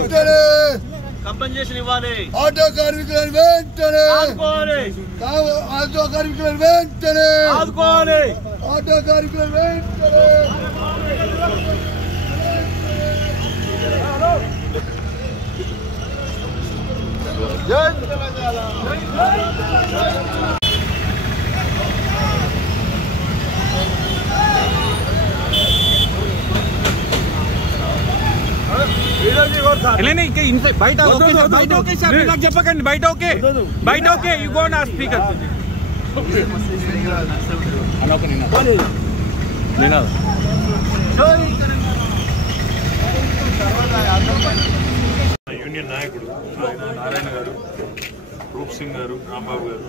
వెంటనే కంపెన్సేషన్ ఇవ్వాలి. ఆటో కార్మికులను వెంటనే ఆదుకోవాలి. ఆటో కార్మికులను వెంటనే ఆదుకోవాలి. ఆటో కార్మికులను వెంటనే జై తెలంగాణ. బయట చెప్పకండి. బయట ఓకే, బయట ఓకే. యూ గో నా స్పీకర్. యూనియన్ నాయకుడు నారాయణ గారు, రూప్ సింగ్ గారు, రాంబాబు గారు,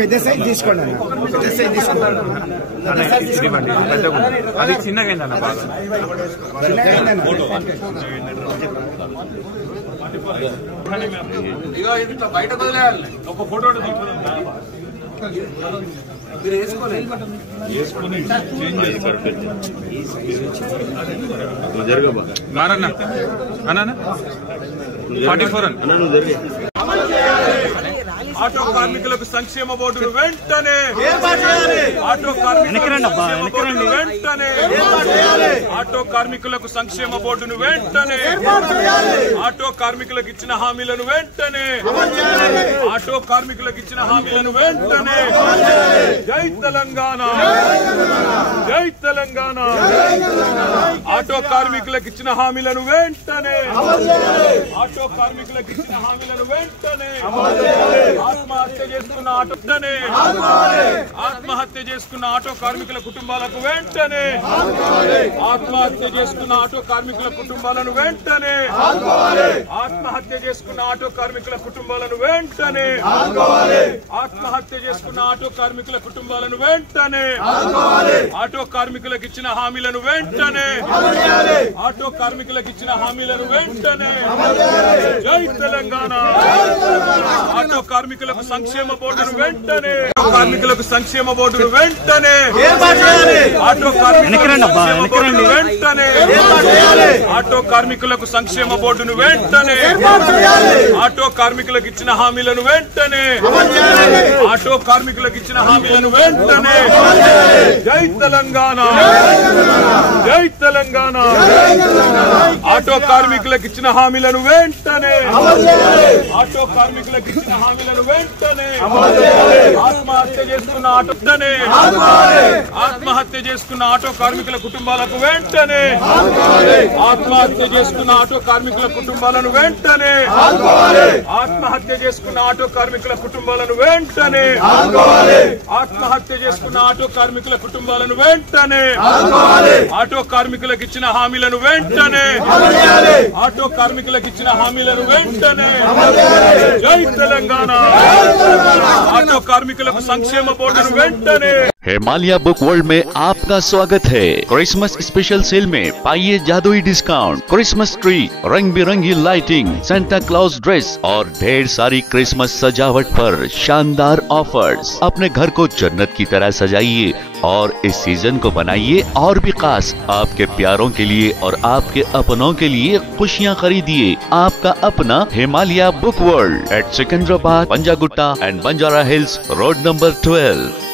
పెద్ద సైజ్ తీసుకోండి అన్న, పెద్ద సైజ్ తీసుకోండి. అది చిన్నగా అయిందన్న, బాగా బయట వదిలేయాలి. ఒక ఫోటో మీరు వేసుకోలేదు. నారన్న అన్న 44 అన్న. ఆటో కార్మికులకు సంక్షేమ బోర్డును వెంటనే, ఆటో వెంటనే, ఆటో కార్మికులకు సంక్షేమ బోర్డును వెంటనే, ఆటో కార్మికులకు ఇచ్చిన హామీలను వెంటనే, ఆటో కార్మికులకు ఇచ్చిన హామీలను వెంటనే. జై తెలంగాణ, జై తెలంగాణ. ఆటో కార్మికులకు ఇచ్చిన హామీలను వెంటనే, ఆటో కార్మికులకు ఇచ్చిన హామీలను వెంటనే. ఆత్మహత్య చేసుకున్న ఆటోనే, ఆత్మహత్య చేసుకున్న ఆటో కార్మికుల కుటుంబాలకు వెంటనే, ఆత్మహత్య చేసుకున్న ఆటో కార్మికుల కుటుంబాలను వెంటనే, ఆత్మహత్య చేసుకున్న ఆటో కార్మికుల కుటుంబాలను వెంటనే, ఆత్మహత్య చేసుకున్న ఆటో కార్మికుల కుటుంబాలను వెంటనే, ఆటో కార్మికులకు ఇచ్చిన హామీలను వెంటనే, ఆటో కార్మికులకు ఇచ్చిన హామీలను వెంటనే. జై తెలంగాణ. ఆటో కార్మికులకు సంక్షేమ బోర్డును వెంటనే, కార్మికులకు సంక్షేమ బోర్డును వెంటనే, ఆటో కార్మికులను వెంటనే, ఆటో కార్మికులకు సంక్షేమ బోర్డును వెంటనే, ఆటో కార్మికులకు ఇచ్చిన హామీలను వెంటనే, ఆటో కార్మికులకు ఇచ్చిన హామీలను వెంటనే. జై తెలంగాణ, జై తెలంగాణ. ఆటో కార్మికులకు ఇచ్చిన హామీలను వెంటనే, ఆటో కార్మికులకు ఇచ్చిన హామీలను వెంటనే. ఆత్మహత్య చేసుకున్న ఆటోనే, ఆత్మహత్య చేసుకున్న ఆటో కార్మికుల కుటుంబాలకు వెంటనే, ఆత్మహత్య చేసుకున్న ఆటో కార్మికుల కుటుంబాలను వెంటనే, ఆత్మహత్య చేసుకున్న ఆటో కార్మికుల కుటుంబాలను వెంటనే, ఆత్మహత్య చేసుకున్న ఆటో కార్మికుల కుటుంబాలను వెంటనే, ఆటో కార్మికులకు ఇచ్చిన హామీలను వెంటనే, ఆటో కార్మికులకు ఇచ్చిన హామీలను వెంటనే. జై తెలంగాణ. ఆటో కార్మికులకు సంక్షేమ బోర్డును వెంటనే. हिमालय बुक वर्ल्ड में आपका स्वागत है। क्रिसमस स्पेशल सेल में पाइए जादुई डिस्काउंट, क्रिसमस ट्री, रंग बिरंगी लाइटिंग, सेंटा क्लॉज ड्रेस और ढेर सारी क्रिसमस सजावट पर शानदार ऑफर्स। अपने घर को जन्नत की तरह सजाइए और इस सीजन को बनाइए और भी खास। आपके प्यारों के लिए और आपके अपनों के लिए खुशियाँ खरीदिए। आपका अपना Himalaya book world at Secunderabad, Panjagutta and Banjara hills road number 12।